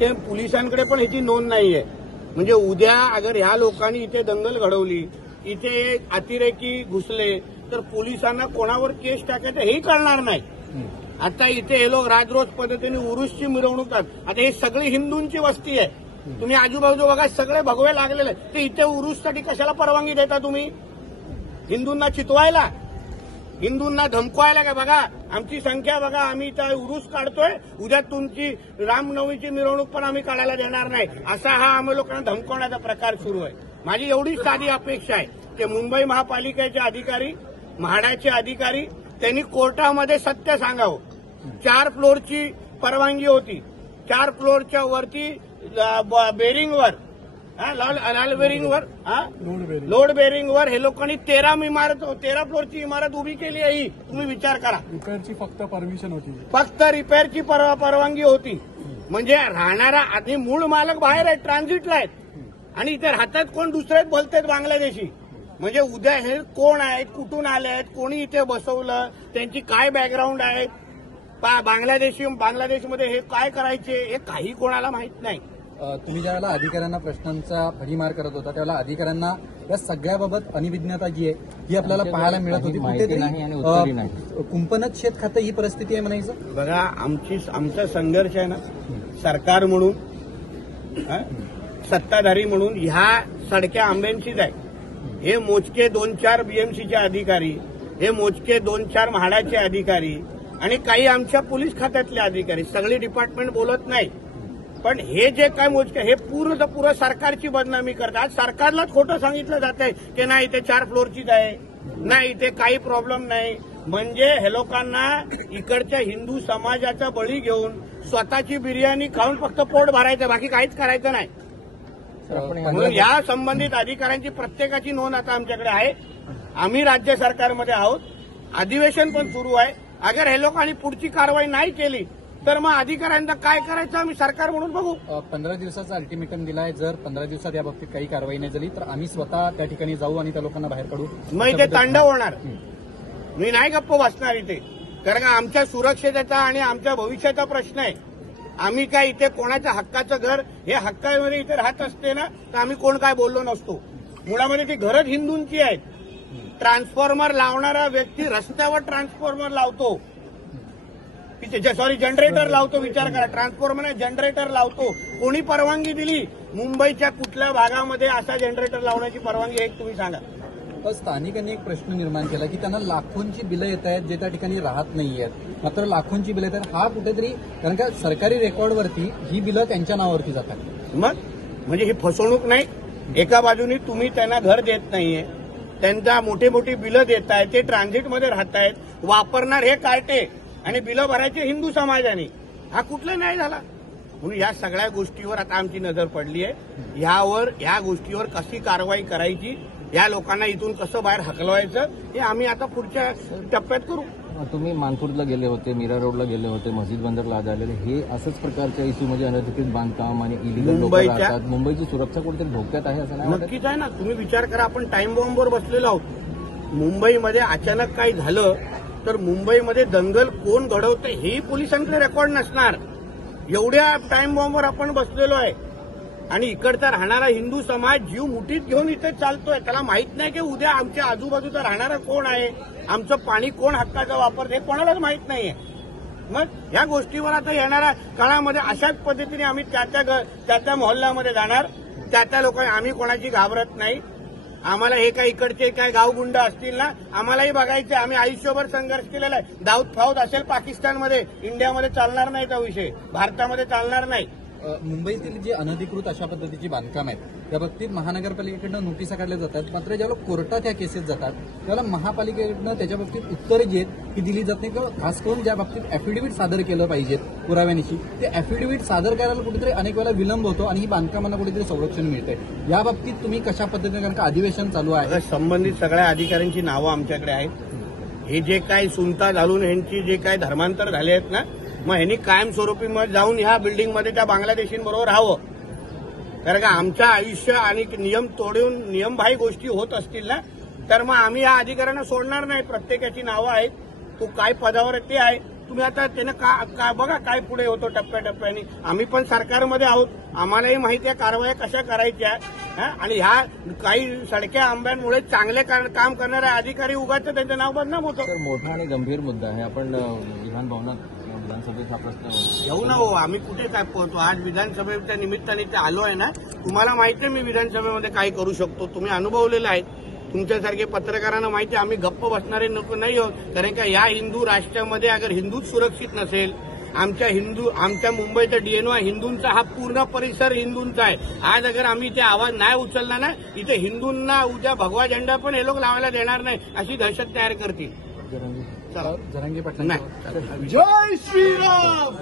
ते पोलिसांकडे पण ह्याची नोंद नाहीये. म्हणजे उद्या अगर ह्या लोकांनी इथे दंगल घडवली, इथे अतिरेकी घुसले, तर पोलिसांना कोणावर केस टाकायचं हेही कळणार नाही. आता इथे हे लोक राजरोज पद्धतीने उरुसची मिरवणूक करतात. आता हे सगळी हिंदूंची वस्ती आहे. तुम्ही आजूबाजू बघा, सगळे भगवे लागलेले. ते इथे उरुससाठी कशाला परवानगी देता तुम्ही? हिंदूंना चितवायला, हिंदूंना धमकवायला का? बघा आमची संख्या बघा, आम्ही इथं उरुस काढतोय, उद्या तुमची रामनवमीची मिरवणूक पण आम्ही काढायला देणार नाही, असा हा आम्ही लोकांना धमकवण्याचा प्रकार सुरू आहे. माझी एवढीच साधी अपेक्षा आहे की मुंबई महापालिकेचे अधिकारी, म्हाडाचे अधिकारी त्यांनी कोर्टामध्ये सत्य सांगावं. 4 फ्लोअरची परवानगी होती, 4 फ्लोअरच्या वरती बेरिंगवर, लाल बेरिंगवर, लोड बेरिंगवर हे लोकांनी 13 फ्लोअरची इमारत उभी केली आहे. ही तुम्ही विचार करा. रिपेअरची फक्त परमिशन होती, फक्त रिपेअरची परवानगी होती. म्हणजे राहणारा आधी मूळ मालक बाहेर आहेत, ट्रान्झिटला आहेत, आणि इथे राहतात कोण? दुसरेच बोलतात बांगलादेशी. म्हणजे उद्या हे कोण आहेत, कुठून आले आहेत, कोणी इथे बसवलं, त्यांची काय बॅकग्राऊंड आहे, बांगलादेशमध्ये हे काय करायचे हे काही कोणाला माहित नाही. तुम्ही ज्यावेळेला अधिकाऱ्यांना प्रश्नांचा भडीमार करत होता त्यावेळेला अधिकाऱ्यांना या सगळ्याबाबत अनिविज्ञता जी आहे ही आपल्याला पाहायला मिळत होती. कुठेतरी कुंपणच शेत खातं ही परिस्थिती आहे म्हणायचं. बघा आमचा संघर्ष आहे ना, सरकार म्हणून, सत्ताधारी म्हणून ह्या सडक्या आंब्यांचीच आहे. हे मोजके 2-4 बीएमसीचे अधिकारी, हे मोजके 2-4 म्हाडाचे अधिकारी आणि काही आमच्या पोलीस खात्यातले अधिकारी, सगळी डिपार्टमेंट बोलत नाही. पण हे जे काय मोजके, हे पूर्ण सरकारची बदनामी करतात. आज सरकारलाच खोटं सांगितलं जात आहे की नाही इथे 4 फ्लोअरचीच आहे, नाही इथे काही प्रॉब्लेम नाही. म्हणजे हे लोकांना इकडच्या हिंदू समाजाचा बळी घेऊन स्वतःची बिर्याणी खाऊन फक्त पोट भरायचं, बाकी काहीच करायचं नाही. म्हणून या संबंधित अधिकाऱ्यांची प्रत्येकाची नोंद आता आमच्याकडे आहे. आम्ही राज्य सरकारमध्ये आहोत, अधिवेशन पण सुरू आहे. अगर हे लोकांनी पुढची कारवाई नाही केली तर मग अधिकाऱ्यांना काय करायचं आम्ही सरकार म्हणून बघू. 15 दिवसाचा अल्टिमेटम दिलाय. जर 15 दिवसात या बाबतीत काही कारवाई नाही झाली तर आम्ही स्वतः त्या ठिकाणी जाऊ आणि त्या लोकांना बाहेर काढू. मग इथे तांडव होणार. मी नाही गप्प बसणार इथे, कारण का आमच्या सुरक्षेचा आणि आमच्या भविष्याचा प्रश्न आहे. आम्ही काय इथे कोणाच्या हक्काचं घर, हे हक्कामध्ये इथे राहत असते ना तर आम्ही कोण काय बोललो नसतो. मुळामध्ये ती घरच हिंदूंची आहेत. ट्रान्सफॉर्मर लावणारा व्यक्ती रस्त्यावर ट्रान्सफॉर्मर लावतो, जनरेटर लावतो. विचार करा, ट्रान्सफॉर्मर जनरेटर लावतो. कोणी परवानगी दिली? मुंबईच्या कुठल्या भागामध्ये असा जनरेटर लावण्याची परवानगी आहे तुम्ही सांगा. स्थानिकांनी एक प्रश्न निर्माण केला की त्यांना लाखोंची बिलं येत आहेत जे त्या ठिकाणी राहत नाहीयेत, मात्र लाखोंची बिलं येत आहेत. हा कुठेतरी, कारण का सरकारी रेकॉर्डवरती ही बिलं त्यांच्या नावावरती जातात. मग म्हणजे ही फसवणूक नाही. एका बाजूनी तुम्ही त्यांना घर देत नाहीये, त्यांना मोठी बिलं देत आहेत, ते ट्रान्झिटमध्ये राहत आहेत, वापरणार हे कार्टे आणि बिलं भरायचे हिंदू समाजाने. हा कुठला न्याय झाला? म्हणून या सगळ्या गोष्टीवर आता आमची नजर पडली आहे. ह्या गोष्टीवर कशी कारवाई करायची, या लोकांना इथून कसं बाहेर हकलवायचं हे आम्ही आता पुढच्या टप्प्यात करू. तुम्ही मानखुर्दला गेले होते, मीरा रोडला गेले होते, मस्जिद बंदरला आढळलेले हे असंच प्रकारच्या इश्यूमध्ये अनधिकृत बांधकाम आणि इलिगल लोक राहतात. मुंबईची सुरक्षा कुठेतरी धोक्यात आहे असं नाही? नक्कीच आहे ना. तुम्ही विचार करा, आपण टाइम बॉम्बवर बसलेलो आहोत. मुंबईमध्ये अचानक काही झालं तर मुंबईमध्ये दंगल कोण घडवते हेही पोलिसांकडे रेकॉर्ड नसणार. एवढ्या टाइम बॉम्बवर आपण बसलेलो आहे आणि इकडचा राहणारा हिंदू समाज जीव मुठीत घेऊन इथे चालतोय. त्याला माहित नाही की उद्या आमच्या आजूबाजूचा राहणारा कोण आहे, आमचं पाणी कोण हक्काचं वापरते हे कोणालाच माहित नाहीये. मग या गोष्टीवर आता येणाऱ्या काळामध्ये अशाच पद्धतीने आम्ही त्या मोहल्ल्यामध्ये जाणार. त्या लोकांना आम्ही कोणाची घाबरत नाही. आम्हाला हे काय इकडचे काय गावगुंड असतील ना, आम्हालाही बघायचे. आम्ही आयुष्यभर संघर्ष केलेला आहे. दाऊद फाऊद असेल पाकिस्तानमध्ये, इंडियामध्ये चालणार नाही तो विषय, भारतामध्ये चालणार नाही. मुंबईतील जे अनधिकृत अशा पद्धतीची बांधकाम आहेत त्या बाबतीत महानगरपालिकेकडनं नोटिसा काढल्या जातात, मात्र ज्यावेळेला कोर्टात ह्या केसेस जातात त्यावेळेला महापालिकेकडनं त्याच्या बाबतीत उत्तरे जी आहेत ती दिली जात नाही. किंवा खास करून ज्या बाबतीत अॅफिडेव्हिट सादर केलं पाहिजेत पुराव्यानिशी, ते अॅफिडेव्हिट सादर करायला कुठेतरी अनेक वेळा विलंब होतो आणि ही बांधकामांना कुठेतरी संरक्षण मिळतंय. या बाबतीत तुम्ही कशा पद्धतीने, कारण का अधिवेशन चालू आहे, संबंधित सगळ्या अधिकाऱ्यांची नावं आमच्याकडे आहेत. हे जे काही सुनता घालून यांची जे काही धर्मांतर झाले आहेत ना, मग ह्यांनी कायमस्वरूपी मग जाऊन ह्या बिल्डिंगमध्ये त्या बांगलादेशींबरोबर राहावं. कारण का आमचं आयुष्य आणि नियम तोडून नियमबाह्य गोष्टी होत असतील ना, तर मग आम्ही या अधिकाऱ्यांना सोडणार नाही. प्रत्येकाची नावं आहेत, तो काय पदावर आहे ते आहे. तुम्ही आता त्यानं बघा काय पुढे होतो टप्प्याटप्प्याने. आम्ही पण सरकारमध्ये आहोत, आम्हालाही माहिती आहे कारवाया कशा करायच्या. आणि ह्या काही सडक्या आंब्यांमुळे चांगले काम करणारे अधिकारी उगाच त्यांचं नाव बदनाम होतं. तर मोठा आणि गंभीर मुद्दा आहे. आपण विधानसभेत हा प्रश्न घेऊ ना हो, आम्ही कुठे काय पोहतो. आज विधानसभेच्या निमित्ताने ते आलो आहे ना. तुम्हाला माहिती आहे मी विधानसभेमध्ये काय करू शकतो, तुम्ही अनुभवलेलं आहे. तुमच्यासारखे पत्रकारांना माहिती आहे आम्ही गप्प बसणारे नको नाही आहोत. कारण का या हिंदू राष्ट्रामध्ये अगर हिंदूच सुरक्षित नसेल, आमच्या मुंबईचा डीएनओ हिंदूंचा, हा पूर्ण परिसर हिंदूंचा आहे. आज अगर आम्ही इथे आवाज नाही उचलला ना, इथे हिंदूंना उद्या भगवा झेंडा पण हे लोक लावायला देणार नाही, अशी दहशत तयार करतील. चला जरांगे पाटील नाही. जय श्रीराम.